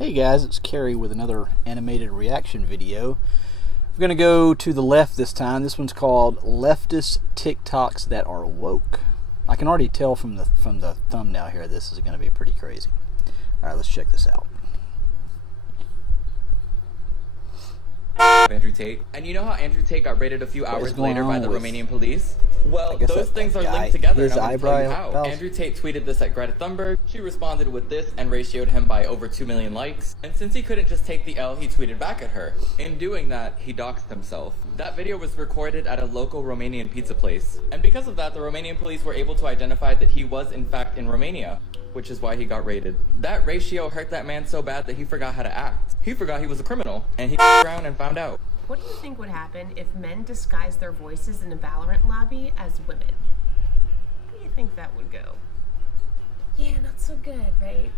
Hey guys, it's Carey with another animated reaction video. We're going to go to the left this time. This one's called Leftist TikToks That Are Woke. I can already tell from the thumbnail here this is going to be pretty crazy. Alright, let's check this out. Andrew Tate. And you know how Andrew Tate got raided a few hours later by the Romanian police? Well, those things are linked together, and I'm going to tell you how. Andrew Tate tweeted this at Greta Thunberg. She responded with this and ratioed him by over 2 million likes. And since he couldn't just take the L, he tweeted back at her. In doing that, he doxed himself. That video was recorded at a local Romanian pizza place. And because of that, the Romanian police were able to identify that he was in fact in Romania, which is why he got raided. That ratio hurt that man so bad that he forgot how to act. He forgot he was a criminal, and he around and found out. What do you think would happen if men disguised their voices in a Valorant lobby as women? How do you think that would go? Yeah, not so good, right?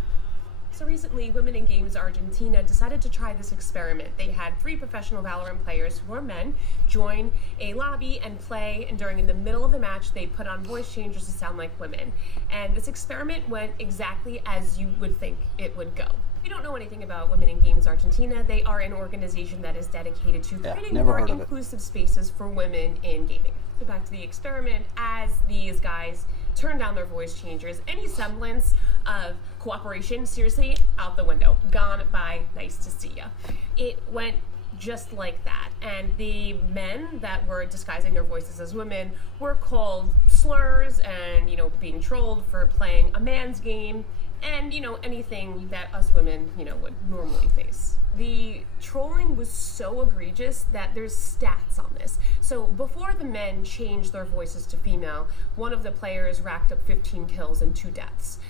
So recently, Women in Games Argentina decided to try this experiment. They had 3 professional Valorant players who were men join a lobby and play, and in the middle of the match, they put on voice changers to sound like women. And this experiment went exactly as you would think it would go. If you don't know anything about Women in Games Argentina, they are an organization that is dedicated to creating more inclusive spaces for women in gaming. So back to the experiment, as these guys turn down their voice changers, any semblance of cooperation, seriously, out the window. Gone by, nice to see ya. It went just like that. And the men that were disguising their voices as women were called slurs and, being trolled for playing a man's game. And, anything that us women, would normally face. The trolling was so egregious that there's stats on this. So before the men changed their voices to female, one of the players racked up 15 kills and 2 deaths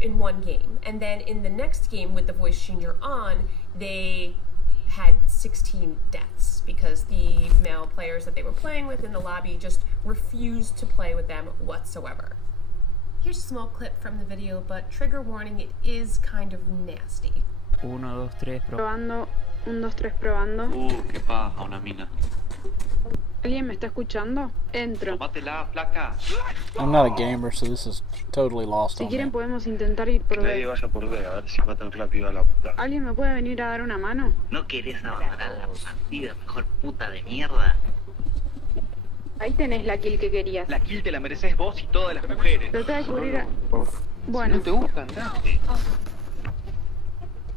in one game. And then in the next game with the voice changer on, they had 16 deaths because the male players that they were playing with in the lobby just refused to play with them whatsoever. Here's a small clip from the video, but trigger warning, it is kind of nasty. 1, 2, 3, probando. 1, 2, 3, probando. Qué paja, una mina. ¿Alguien me está escuchando? Entro. Tómatela, flaca. I'm not a gamer, so this is totally lost Si on quieren me. podemos intentar ir por Nadie B. vaya por B, a ver si matan rápido a la puta. ¿Alguien me puede venir a dar una mano? ¿No querés abandonar la partida, mejor puta de mierda? Ahí tenés la kill que querías. La kill te la mereces vos y todas las mujeres. Trata de cubrir a... Bueno. Si no te gustan, dale.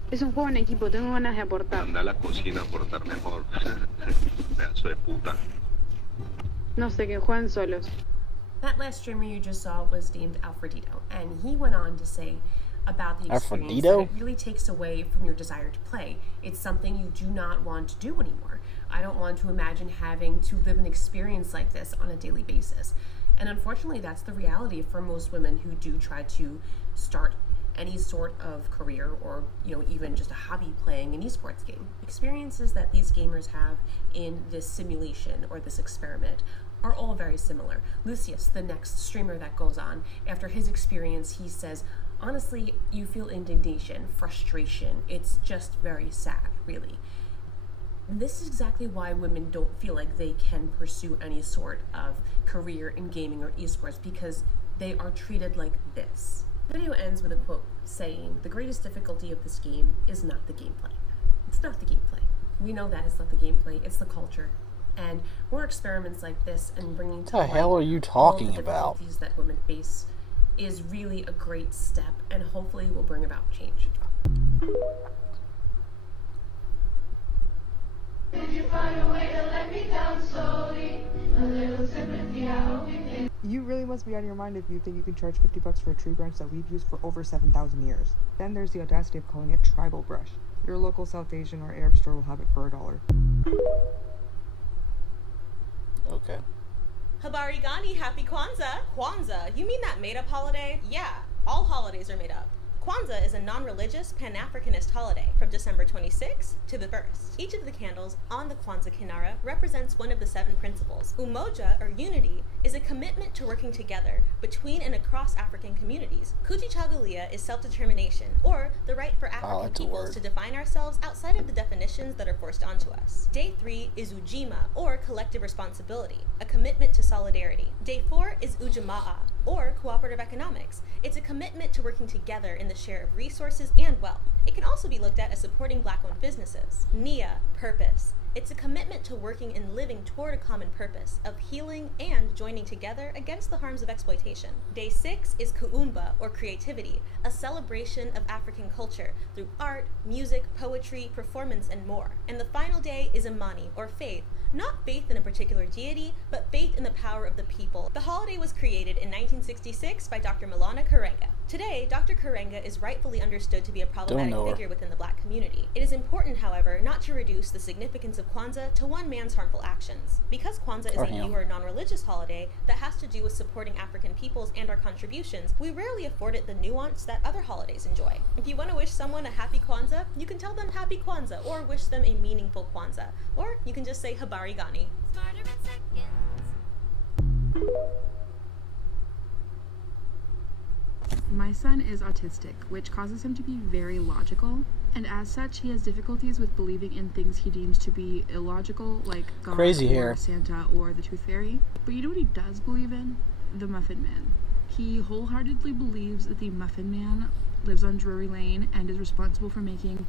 Es un juego en equipo, tengo ganas de aportar. Anda a la cocina a aportar mejor. Pedazo de puta. No sé, que jueguen solos. That last streamer you just saw was named Alfredito, and he went on to say about the experience that it really takes away from your desire to play. It's something you do not want to do anymore. I don't want to imagine having to live an experience like this on a daily basis. And unfortunately, that's the reality for most women who do try to start any sort of career or, even just a hobby playing an esports game. Experiences that these gamers have in this simulation or this experiment are all very similar. Lucius, the next streamer that goes on, after his experience, he says, honestly, you feel indignation, frustration. It's just very sad, really. This is exactly why women don't feel like they can pursue any sort of career in gaming or esports, because they are treated like this. The video ends with a quote saying, "The greatest difficulty of this game is not the gameplay." It's not the gameplay. We know that it's not the gameplay, it's the culture. And more experiments like this and bringing to What the hell are you talking all the about? difficulties that women face is really a great step, and hopefully will bring about change. Did you find a way to let me down slowly? A little sympathy, I hope you can. You really must be out of your mind if you think you can charge $50 for a tree branch that we've used for over 7,000 years. Then there's the audacity of calling it tribal brush. Your local South Asian or Arab store will have it for $1. Okay. Habari Gani, happy Kwanzaa. Kwanzaa? You mean that made-up holiday? Yeah, all holidays are made up. Kwanzaa is a non-religious, Pan-Africanist holiday from December 26th to the 1st. Each of the candles on the Kwanzaa Kinara represents one of the 7 principles. Umoja, or unity, is a commitment to working together between and across African communities. Kujichagulia is self-determination, or the right for African peoples to define ourselves outside of the definitions that are forced onto us. Day 3 is Ujima, or collective responsibility, a commitment to solidarity. Day 4 is Ujamaa, or cooperative economics. It's a commitment to working together in the share of resources and wealth. It can also be looked at as supporting Black-owned businesses. Nia, purpose. It's a commitment to working and living toward a common purpose of healing and joining together against the harms of exploitation. Day 6 is Kuumba, or creativity, a celebration of African culture through art, music, poetry, performance, and more. And the final day is Imani, or faith, not faith in a particular deity, but faith in the power of the people. The holiday was created in 1966 by Dr. Maulana Karenga. Today, Dr. Karenga is rightfully understood to be a problematic figure within the Black community. It is important, however, not to reduce the significance of Kwanzaa to one man's harmful actions. Because Kwanzaa is a newer, non-religious holiday that has to do with supporting African peoples and our contributions, we rarely afford it the nuance that other holidays enjoy. If you want to wish someone a happy Kwanzaa, you can tell them happy Kwanzaa or wish them a meaningful Kwanzaa. Or you can just say Habari Gani. Smarter in seconds. My son is autistic, which causes him to be very logical, and as such, he has difficulties with believing in things he deems to be illogical, like God or Santa or the Tooth Fairy. But you know what he does believe in? The Muffin Man. He wholeheartedly believes that the Muffin Man lives on Drury Lane and is responsible for making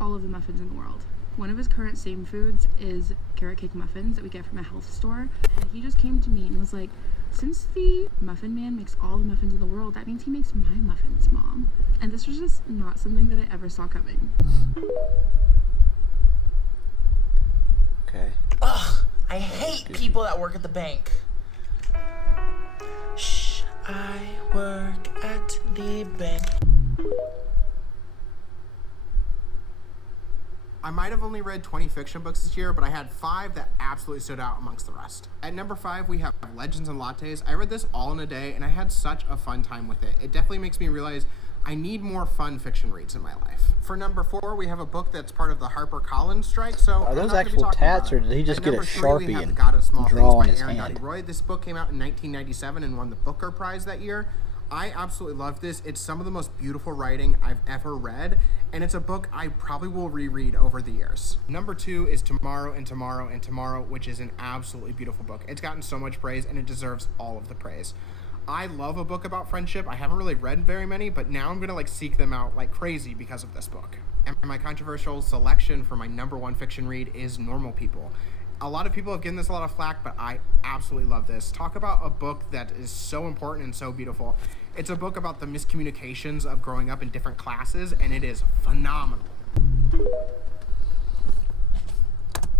all of the muffins in the world. One of his current same foods is carrot cake muffins that we get from a health store, and he just came to me and was like, since the Muffin Man makes all the muffins in the world, that means he makes my muffins, Mom. And this was just not something that I ever saw coming. Okay. Ugh, I hate people that work at the bank. Shh, I work at the bank. I might have only read 20 fiction books this year, but I had 5 that absolutely stood out amongst the rest. At number 5, we have Legends and Lattes. I read this all in a day, and I had such a fun time with it. It definitely makes me realize I need more fun fiction reads in my life. For number 4, we have a book that's part of the HarperCollins strike, so are those actual tats, or did he just get a Sharpie and draw on his hand? Roy. This book came out in 1997 and won the Booker Prize that year. I absolutely love this. It's some of the most beautiful writing I've ever read, and it's a book I probably will reread over the years. Number 2 is Tomorrow and Tomorrow and Tomorrow, which is an absolutely beautiful book. It's gotten so much praise, and it deserves all of the praise. I love a book about friendship. I haven't really read very many, but now I'm gonna seek them out like crazy because of this book. And my controversial selection for my number 1 fiction read is Normal People. A lot of people have given this a lot of flack, but I absolutely love this. Talk about a book that is so important and so beautiful. It's a book about the miscommunications of growing up in different classes, and it is phenomenal.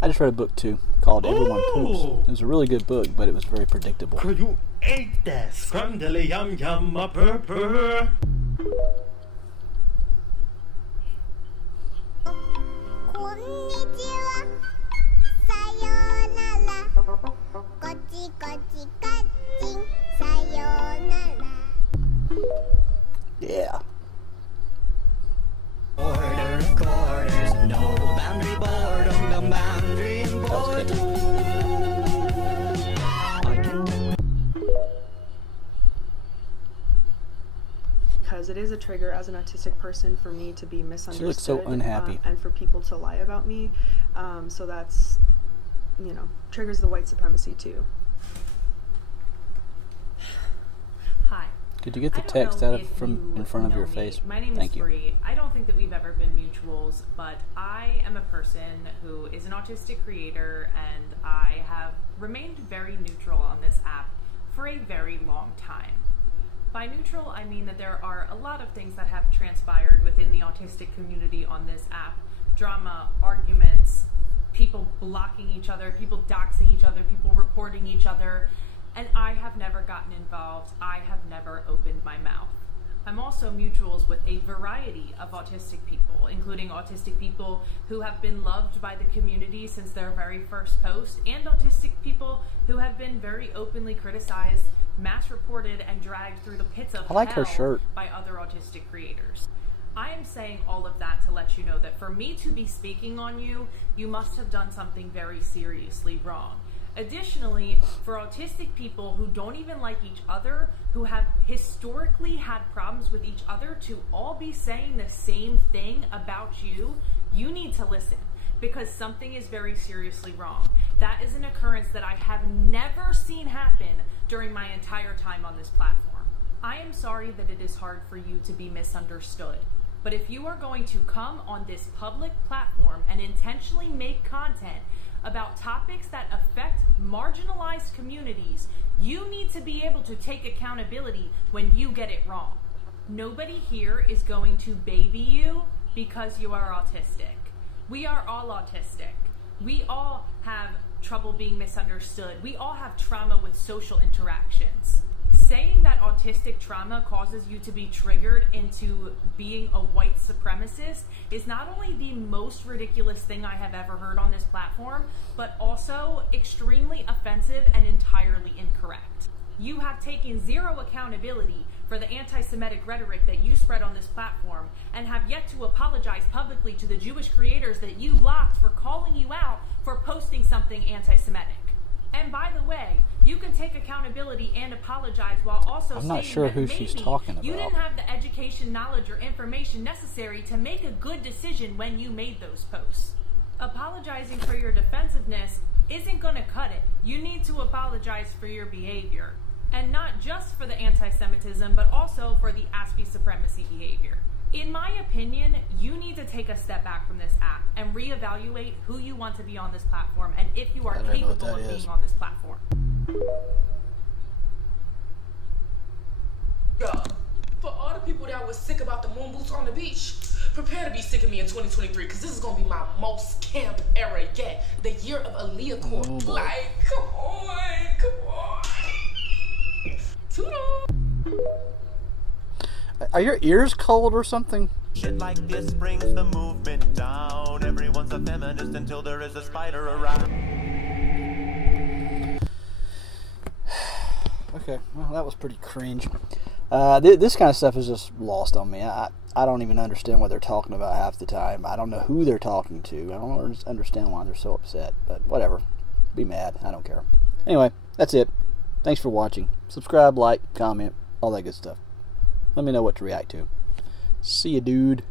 I just read a book too called Everyone Poops. It was a really good book, but it was very predictable. You ate that scrundly yum yum a purr. Yeah. Order of quarters, no boundary boredom, the boundary important. Because it is a trigger as an autistic person for me to be misunderstood. She looks so unhappy. And for people to lie about me. So that's, triggers the white supremacy too. Hi. Could you get the text out from in front of your face? My name is Bree. I don't think that we've ever been mutuals, but I am a person who is an autistic creator, and I have remained very neutral on this app for a very long time. By neutral, I mean that there are a lot of things that have transpired within the autistic community on this app. Drama, arguments, people blocking each other, people doxing each other, people reporting each other. And I have never gotten involved. I have never opened my mouth. I'm also mutuals with a variety of autistic people, including autistic people who have been loved by the community since their very first post, and autistic people who have been very openly criticized, mass reported, and dragged through the pits of hell by other autistic creators. I am saying all of that to let you know that for me to be speaking on you, you must have done something very seriously wrong. Additionally, for autistic people who don't even like each other, who have historically had problems with each other, to all be saying the same thing about you, you need to listen, because something is very seriously wrong. That is an occurrence that I have never seen happen during my entire time on this platform. I am sorry that it is hard for you to be misunderstood, but But if you are going to come on this public platform and intentionally make content about topics that affect marginalized communities, you need to be able to take accountability when you get it wrong. Nobody here is going to baby you because you are autistic. We are all autistic. We all have trouble being misunderstood. We all have trauma with social interactions. Saying that autistic trauma causes you to be triggered into being a white supremacist is not only the most ridiculous thing I have ever heard on this platform, but also extremely offensive and entirely incorrect. You have taken zero accountability for the anti-Semitic rhetoric that you spread on this platform and have yet to apologize publicly to the Jewish creators that you blocked for calling you out for posting something anti-Semitic. And by the way, you can take accountability and apologize while also I'm saying not sure that who maybe she's talking about. You didn't have the education, knowledge, or information necessary to make a good decision when you made those posts. Apologizing for your defensiveness isn't going to cut it. You need to apologize for your behavior. And not just for the anti-Semitism, but also for the Aspie supremacy behavior. In my opinion, you need to take a step back from this app and reevaluate who you want to be on this platform and if you are capable of being on this platform. Yeah. For all the people that was sick about the moon boots on the beach, prepare to be sick of me in 2023, because this is going to be my most camp era yet. The year of Aaliyah Court. Oh, like, come on. Toodle. Are your ears cold or something? Shit like this brings the movement down. Everyone's a feminist until there is a spider around. Okay, well, that was pretty cringe. This kind of stuff is just lost on me. I don't even understand what they're talking about half the time. I don't know who they're talking to. I don't understand why they're so upset. But whatever. Be mad. I don't care. Anyway, that's it. Thanks for watching. Subscribe, like, comment, all that good stuff. Let me know what to react to. See ya, dude.